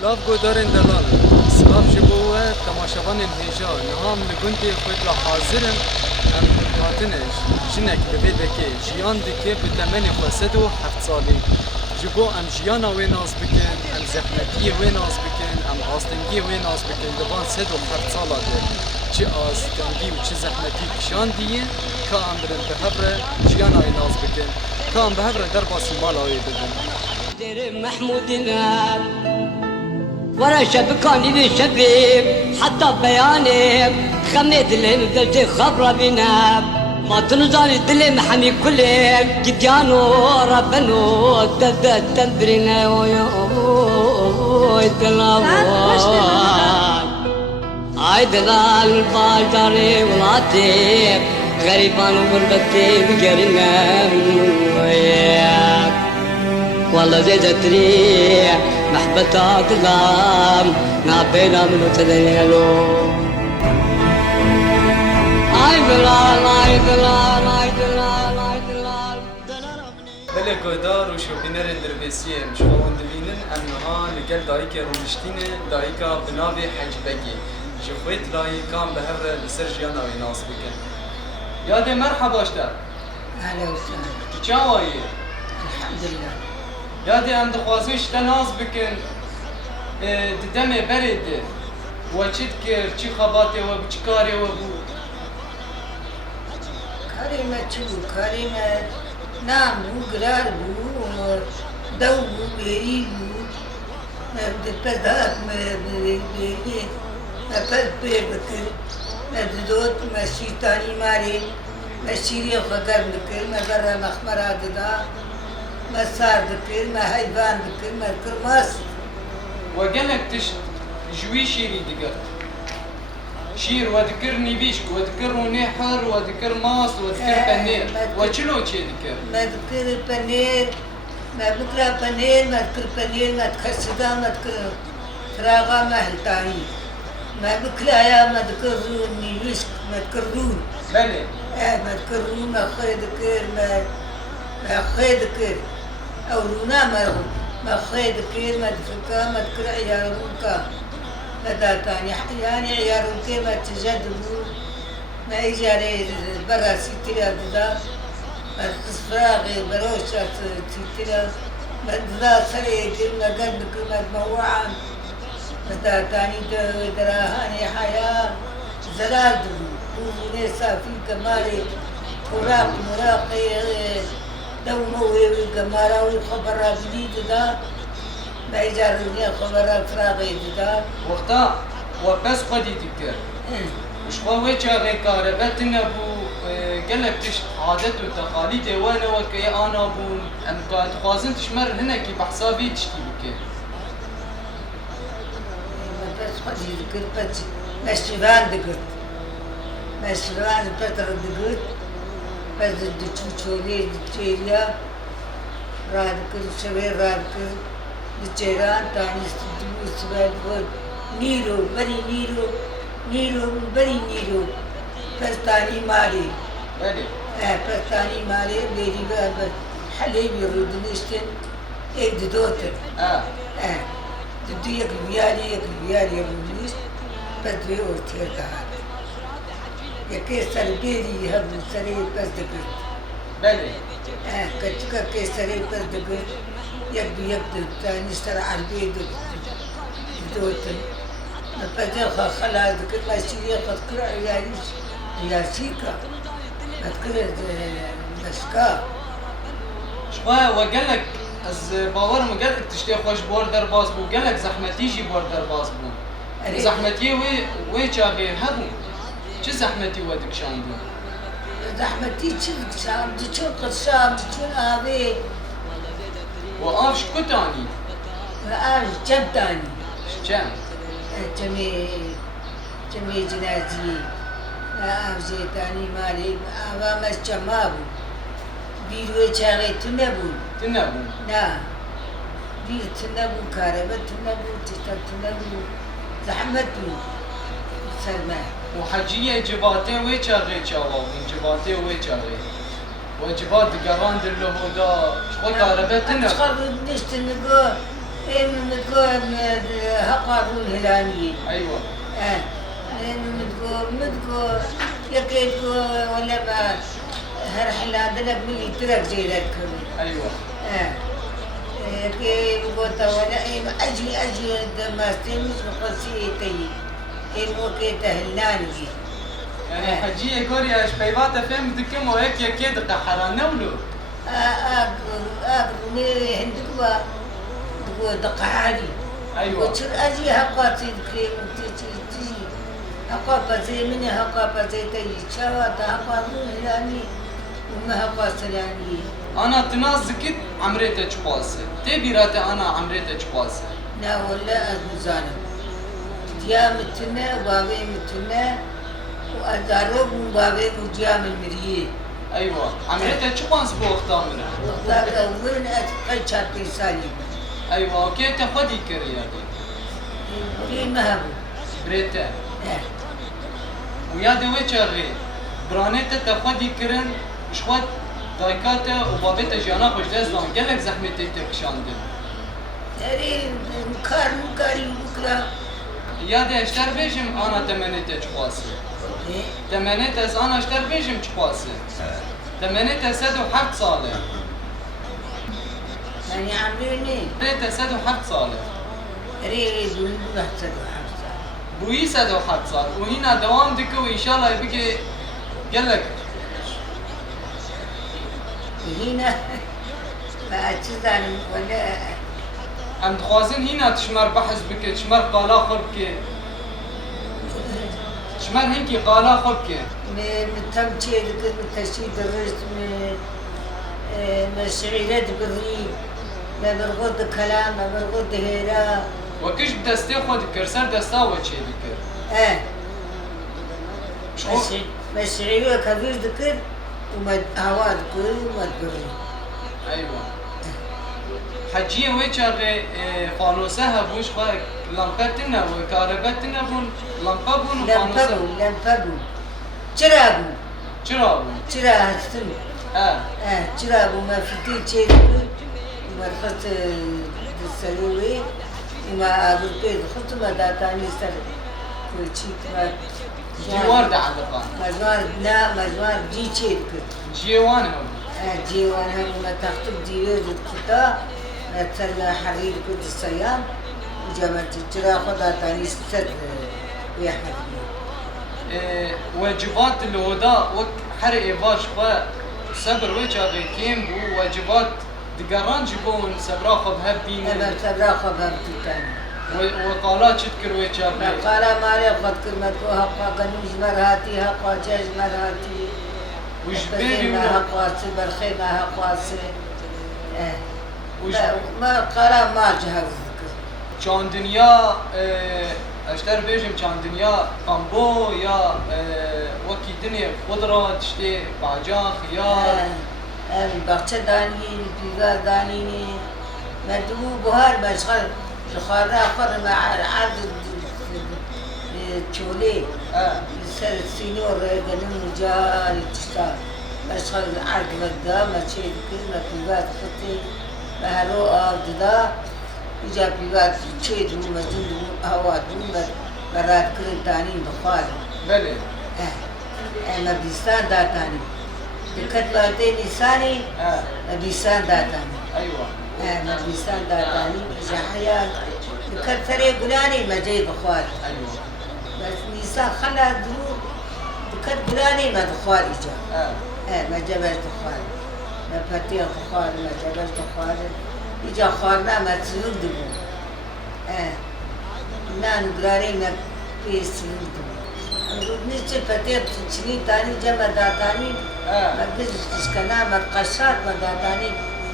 سلاف گودارن دلال سلاف جبوه تماشاوان الهجا نهام لگنده خود را حاضرن ام هاتنش جنک لبیدکه جیان دکه به تمن خسد و 7 سالی جبو ام جیانا وی ناز بکن ام زحمتی وی ناز بکن ام آستنگی وی ناز بکن دوان 7 سالا ده چه آستنگی و چه زحمتی کشان دیه که ام برن به هبره جیانا وی ناز بکن که ام به هبره در باسی مالا وی بدن محمود ناب ورا شبكاني بالشبيب حتى بياني خميت اللي بدلت خبره بناب ما تنزل دلي محمي كلك جديانو ربنو تبدا تنبرنا ويدلال عيدلال الباجري ولاتي غريبان وغربتي بقرنا والله زيد تريح محبتات الغام نابينا منو تدينيلو اي دلال اي دلال اي دلال اي دلال بله گودار و شوبینر دربسیه مشخوان دبینن امنها لگل دایک روشتینه دایکا بناوی حجبگی جخویت لایکان به هر لسر جیانا وی ناس بکن یاده مرحبا اشتر اهلا وسهلا چاوایی الحمد لله یادی ام دخوازیش تناز بکن ددمه برده و چید کر چی خباته و چی کاری و بو كريمة شو كريمة نام وقرار بو دو بو بيري بو بدات ما فز بير بكر دوت ما شيطاني ماري ما شيري خدر بكر ما برا مخمرات دا ما صار بكر ما هيبان بكر ما كرماس و گلک تشت جوی شیری دگرد شیر و دکر نیویشک و دکر رونه حر و دکر ماس و دکر پنیر و چلو چه دکر ما ذكر البنير ما بكرة بنير ما ذكر بنير ما تخسدا ما ذكر فراغا ما هلتاني ما بكرة يا ما ذكر نيوشك ما ذكر رون بله ما ذكر رون ما خي ذكر ما خي ذكر أو رونا ما خي ذكر ما ذكر ما ذكر عيارونكا ما داتاني يعني عيارونكا ما تجدبوا ما إجاري برا سيتيا دا فراغي بروشة تيتلا مدلا سريد ما قدك ما موعا متى تاني دراهاني حياة زراد ونسا في كمالي فراق مراقي دوموي وقمارا وخبرا جديد دا ما يجارني خبرا فراغي دا وقتا و بس خودی دکر وشخوا ویچا غی کاره بتنه بو گلک تشت عادت و تقالید وانا وکی آنا بو ام قاعد خوازن تشمر هنه کی بحسابی تشتی بکر بس خدي ذكر بس مشيفان ذكرت مشيفان بتر ذكرت بس دتشولي دتشيليا راد كل شوي راد كل دتشيران تاني دبوس بالفور نيرو بري نيرو بري نيرو بس تاني ماري بله بس تاني ماري بيري باب حليب يرد نشتن ايه دوتر تدي يك بيالي يبليس بدري وتير كهات يكسر بيري هم سري بس دقت بله كتشكا كسري بس دقت يك تاني سر على البيت دوتن ما بدي خلاص دقت ما شيء خذ عياليش يا سيكا ما تكره مسكا شخوا و گلک از باورم گلک تشتی خوش بور در باز بو گلک زحمتی جی بور در باز بو زحمتی وی چاقی هبو چه زحمتی و دکشان بو زحمتي تشوف شام تشوف شام تشوف أبي و آفش کتانی وآج جبتاني چند جمي جنازي آج زيتاني مالي آبا مسجمابو بيروي شاغي تنبو تنبو نا بير تنبو كاربة تنبو تشتر تنبو زحمتو سلمى و حجیه جباته وی چاقی چاواوین جباته وی چاقی و جبات گران دلو دا شخوا کاربه تنبو أشخر نشت نقول إيه نقول هقارون هلانية ايوه لأنه مدقو يكيدقو ولا ما هرحلا دلك ملي ترك جيلك ايوه يكي بقوتا ولا أجي ما استمش بقصيتي وكي تهلاني يعني حجية كوريا شبيبات فهم دكم وهيك يكيد قحران نولو ميري هندقوا دقعالي ايوه وشر أجي هقاتي دكري تي هقا زي مني هقا زي تي شاوات هقا هلاني وما هقا سلاني انا تنازكت عمريتك قاسه تبي راتي انا عمريتك قاسه لا ولا أزمزانا ديا متنا وبابي متنا وأدارب وبابي مجيا من مريه ايوه عمريتك قاس بو اختامنا ذاك وين أتقي شاطي سالي ايوه اوكي تاخدي كريا بري مهبو بريتا ويا دوي شغي برانيتا تاخدي كرن شخوت دايكاتا وبابيتا جانا خوش دزدان قالك زحمتي تكشاندن تري مكاري بكرة يا دي اشتر بيجم انا تمنيتك قاسه تمنيت از انا اشتر بيجم قاسه تمنيت اسد وحد صالح يعني عمريني ريت اسد وحد صالح ري دون بحث وحبسة بوي سد وحد صالح وهنا دوام دكو وان شاء الله يبقى قالك هنا ما أتزعل ولا عم خوازن هنا تشمر بحث بك تشمر قالا خبك تشمر هنكي قالا خبك متمشي ذكر متشيد الرجل مشعيرات بالريب ما برغض كلام ما برغض هيرا وكش بدستي خود كرسر دستا وشي ذكر شو مشعيرة كبير ذكر وما هوا ذكر وما تبري ايوه حجيه ويشغي فانوسها بوش خاك لامبتنا وكهربتنا بون لامبابون وفانوسها لمبابو چرابو چرا هستن چرابو ما فتي چيرو ما خط السلوي وما أدرك خط ما داتاني سر كل شيء ما جوار ده علاقة مجوار جي چير جيوان هم جيوان هم ما تخطب ديوز الكتا تسلى حرير كود الصيام وجمعت الجرا خدا تاني ستر ويحرق واجبات الوداء وك حرق باش خوا صبر وجه كيم بو واجبات دقران جبون سبراخ بهب دين أنا سبراخ بهب تاني وقالات تذكر وجه قال مالي قد كلمته حقا قنوج مرهاتي حقا جاج مرهاتي وجبيري ما حقا سبر خيمة حقا ما قال ما جهاز كان دنيا اشتر بيجم كان دنيا قنبو يا وكي دنيا خضرة تشتي باجان خيار البقشة داني البيبار داني مدبو بهار مشغل الخارة أخر مع عرض تشولي السينور قالوا جاري تشتغل مشغل عرض مدى ما تشيل كلمة بيبار خطي بهرو أبدا إجا بيبار تشيل ومجد هوا دومت برات كل تاني بخار بله مبيستان دا تاني دكت بارتين إنساني مبيستان دا تاني أيوة مبيستان دا تاني جحيان دكت ثري قلاني مجي بخار أيوة بس نيسان خلا درو دكت قلاني ما دخار إجا ما جبل دخار ما فتير دخار ما جبل دخار إجا خارنا ما تسلوك دبو نان قلاني ما بيسلوك دبو نيجي فتير تشني تاني جمع داتاني ما قلت تشكنا ما قشات ما داتاني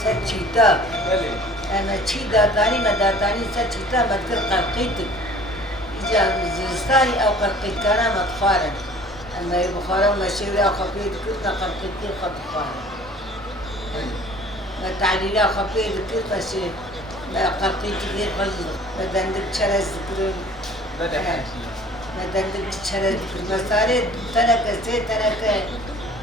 ستشيتا بله ما تشي داتاني ما داتاني ستشيتا ما تقول قرقيتك إجا زيستاني أو قرقيت كانا ما تخارن أما يبخارا وما شيرا خفيد كلنا قرقيتي خد خارن ما تعليلا خفيد كل بس ما قرقيتي غير غزل ما دندك شرز ذكرون بده ما دندك شرز مساري تنك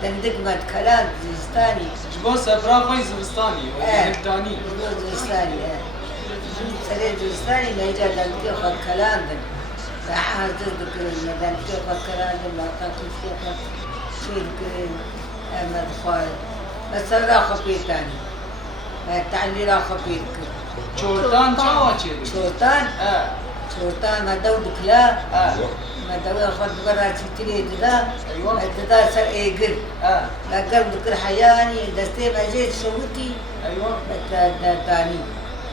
دندك ما تكلان زيستاني جبو سبرا خوي زبستاني وهمتاني زيستاني سرير درستاني ما يجا دلتي خد كلام دل لا حاضر ذكرين ما دلتي خد كلام دل ما قاتل في خد شيء ذكرين ما دخل بس را خبيتاني ما تعلي را خبيتك چورتان چاوا چیدی؟ شوطان اه شوطان ما دو دكلا اه ما دو خد برا تشتري ددا أيوة. ددا سر ايجر اه لا قلب ذكر حياني دستي ما جيت شوتي ايوه داني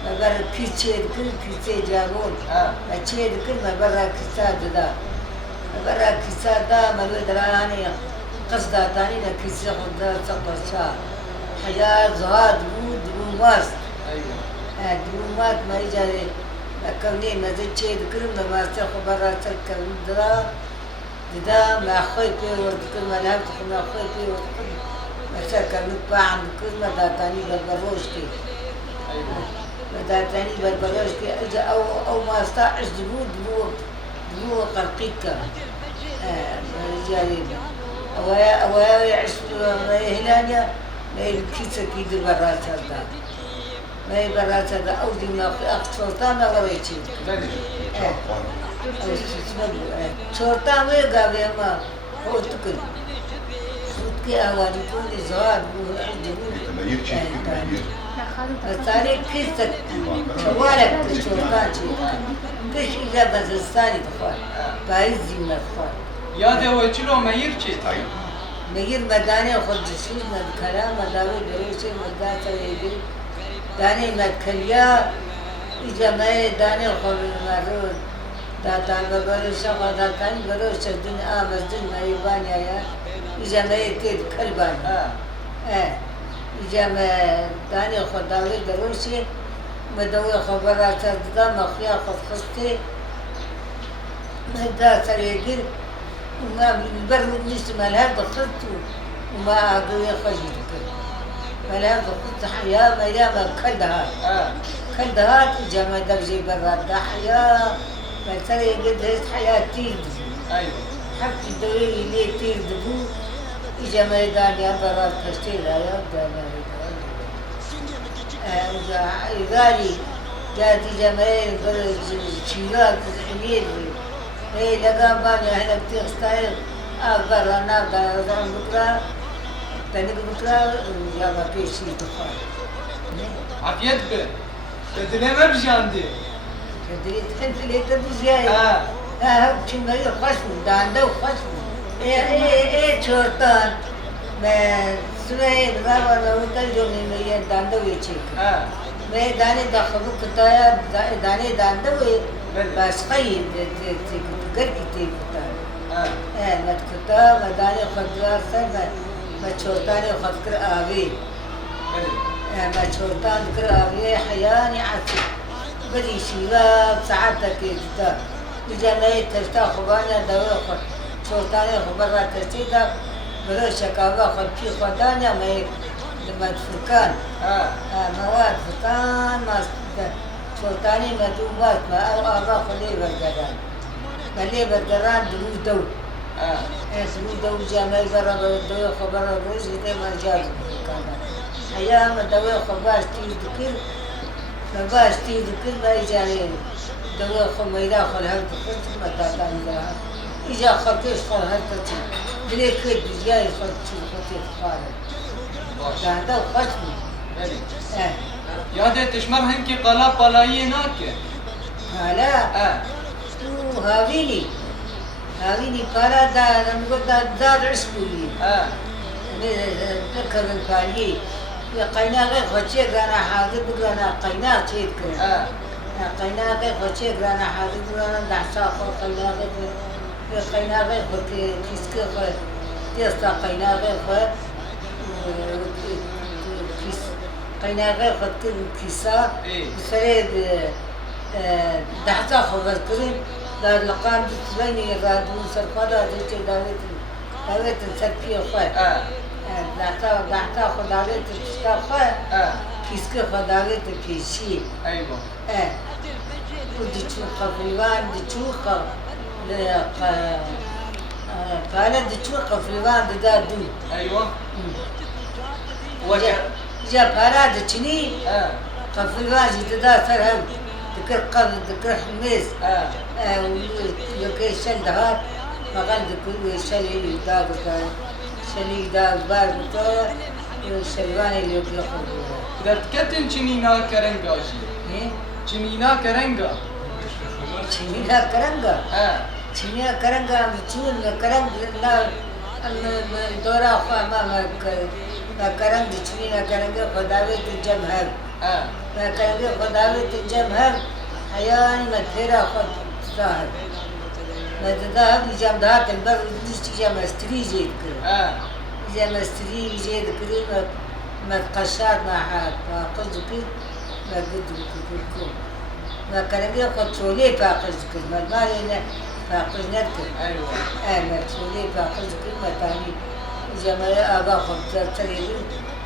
ما برا بيتشي ذكر بيتشي جابون اه ما تشي ذكر ما برا كسا ددا ما برا كسا دا ما لو دراني قصدا تاني لا كسا خد سقط شا حياة زهاد دبو ماس ايوه دبومات ما يجري لكوني ما زلت شيء ذكر ما استخو برا تركب دا ما أخوي بيه وذكر ما لهم تخو ما أخوي بيه وذكر ما سركب نتبع عن ذكر ما داتاني بالبروشكي ايوه ما داتاني بالبروشكي إذا أو ما استعش دبو قرقيكا ما يجري أويا يعيش ما يهلانيا ما يلكيسا كيد برا تردا ما يبرات هذا أو دي ما أخت شرطان ما غويتي بلي أو شرطان ما يقابل ما هو تكل صوت كي أواني كل زواد تمير شيء تمير التاريخ كيست شوالك شرطان شيء كش إذا بزستاني تخوان بايزي ما تخوان یاد او چلو میر چی؟ طيب مغير مداني خد شيء ما كلام مداوي دروسي مداتا يجي داني مدكليا إذا ما داني خل مرود داتان ببرو شقا داتان برو شدن آمزدن ما يبانيا يا إذا ما يتيد كلبان اه إذا ما داني خداوي دروسي مدوي خبرات دا مخيا خد خستي مدا سريقل وما برود نسمع لهذا خدتو وما عدوي خجلك فلا فقلت حياة ما ياما كلها اه كلها جمع درجي براد دا حياة ما ترى قد هيت حياة تيد ايوه حق الدويري ليه تيد بو إجا ميدان يا براد تشتيل يا دانا إذالي جات إجا ميدان برد شيرات زحمير اي لقام باني احنا بتغستايل برا نابدا رضعن بكرة تانيك بكرة جابا بيشي دخان عفيت به تدري ما بجاندي تدري انت ليه تدري اه كما يخشم داندا وخشم ايه شرطان ما سوي بغابة لو تلجوني مية داندا ويشيك اه ما داني دخلوا كتايا داني داندا وي بلى. بس قيد تقدر كتير كتايا اه ما تكتا ما داني خدوار سر ما شرطاني خدكر آوي بلي ما شرطان كر آوي حياني عسي بدي شيباب ساعتها كيتا بجمعي تشتا خبانيا دوي خد شرطاني خبرا تشتا برو شكاوا خد في خدانيا ما لما تفكان اه مواد فكان ما شرطاني مدومات ما أو آبا خلي برقران خلي برقران دلو دو اه دلو دو جامعي برا دوي خبرا روز هده ما جاز كان أيام دوي خباش تيز دكر خباش تيز دكر ما يجارين دوي خميرا خل هل دكرت ما تاتان درا إجا خرطيش خل هل تتي دلي كد بجاي خرطي خرطي خالد داندا وخشمي بلي اه یاد تشمر هم که قلا پالایی ناکه هلا اه هاويني قال دا نقول دار عسبولي اه ذكر الفالي قينا غير خشيك انا حاضر بقرانا قينا شيء كذا اه قينا غير خشيك انا حاضر بقرانا دحسا قينا غير قينا غير كيسك تيستا قينا غير قينا غير خطر كيسا إيه. سريد دحسا خبر كريم دار لقان تبيني رادون سرقادا ديتي داويت سرقية خواه اه دحتا خداويت تشتا خواه اه كيسك خداويت كيشي ايوه ودي تشوقة في الوان دي تشوقة قالت دي تشوقة في الوان دي دادو ايوه وجه جا بارا دي تشني اه قفل الوان دي دا سرهم ذكر قبل ذكر حميس ويوكي شل دهار ما قال ذكر شلي داغ شلي داغ بار بتوع شلوان اللي يوكي خبوه درتكتن چنینا کرنگاشی چنینا کرنگا چنینا کرنگا چنینا کرنگا چون کرنگ لا دورا خوا ما کرنگ چنینا کرنگا خداوی الجمهر ما کرنگ خداوی الجمهر حياني ما تهرا خد ظاهر ما تذهب لجامعات البر ودشتي جامعة ستري جيد كده جامعة ستري جيد كده ما تقشات ما حاد ما قصد كده ما قد بكم ما كان ياخد شولي باقص كده ما مالي باقص نذكر ايوه ما شولي باقص كده ما تاني جامعة أبا خد تريد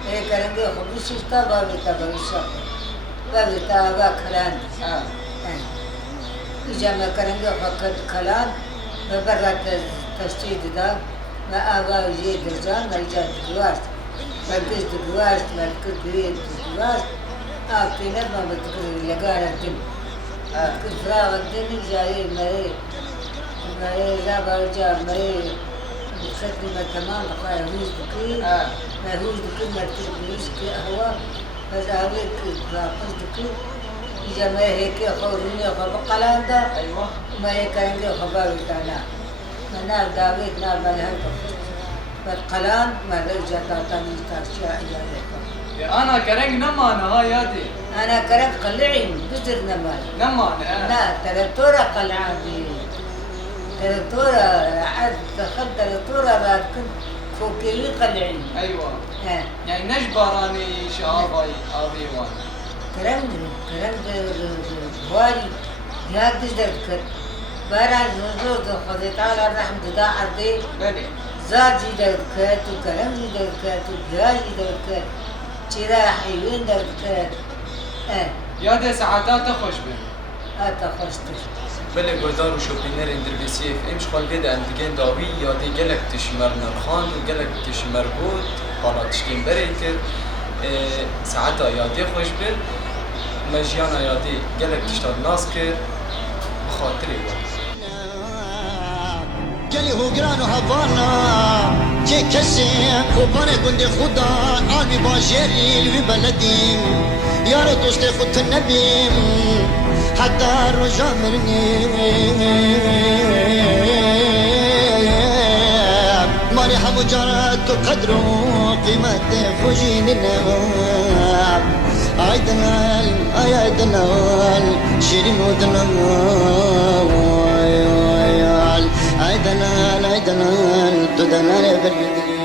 إيه كان ياخد بس تابع بتابع الشهر بابي تابع كلام جامعة كرنجة فقط كلام ما برا تشتيت ده ما أبا يجي درجان ما يجي دواس ما كيس دواس ما كيس بريد دواس أكيد ما بتقول لقانا الدم كفراغ الدم جاي مري زابر جاب مري مخدمة تمام تقول هوز بكير ما هوز بكير ما تقوليش كي هو بس هذيك راقص بكير جامعة هيك خورني خبر قلان ده ايوه ما يكرنجي خبر بتاعنا منا داويت نا بالها بالقلان ما رجع تاني تاشيا يا انا كرنج نمانا ها يادي انا كرنج قلعين بزر نمال نمانا لا تلتورة قلعان دي تلتورة عاد دخلت تلتورة بعد كنت فوقي قلعين ايوه يعني نجبراني شعابي اضيوان كرنج بوالي جهاد تقدر بارع زوجو خذيت على الرحم دا عردي بلي زاجي دركات وكرنجي دركات وجهاجي دركات ترى حيوين دركات يا ده ساعات خوش بين خشتش بله گزار و شوپینر اندربیسیف امش خال بده اندگین داوی یادی گلک تشمر نرخان و گلک تشمر بود حالا تشکین بره کرد ساعتا یادی خوش بید مجیانا یادی گلک تشتاد ناس کرد بخاطری بود گلی هوگران و هوانا چه کسی خوبان گند خدا آنی باجری وی بلدیم یار دوست خود نبیم حتى رجع مرني مالي حمو جارت قدره قيمة فوجين النواب عيدنال عيدنال شيرين ودنال عيدنال عيدنال تدنال بالقدر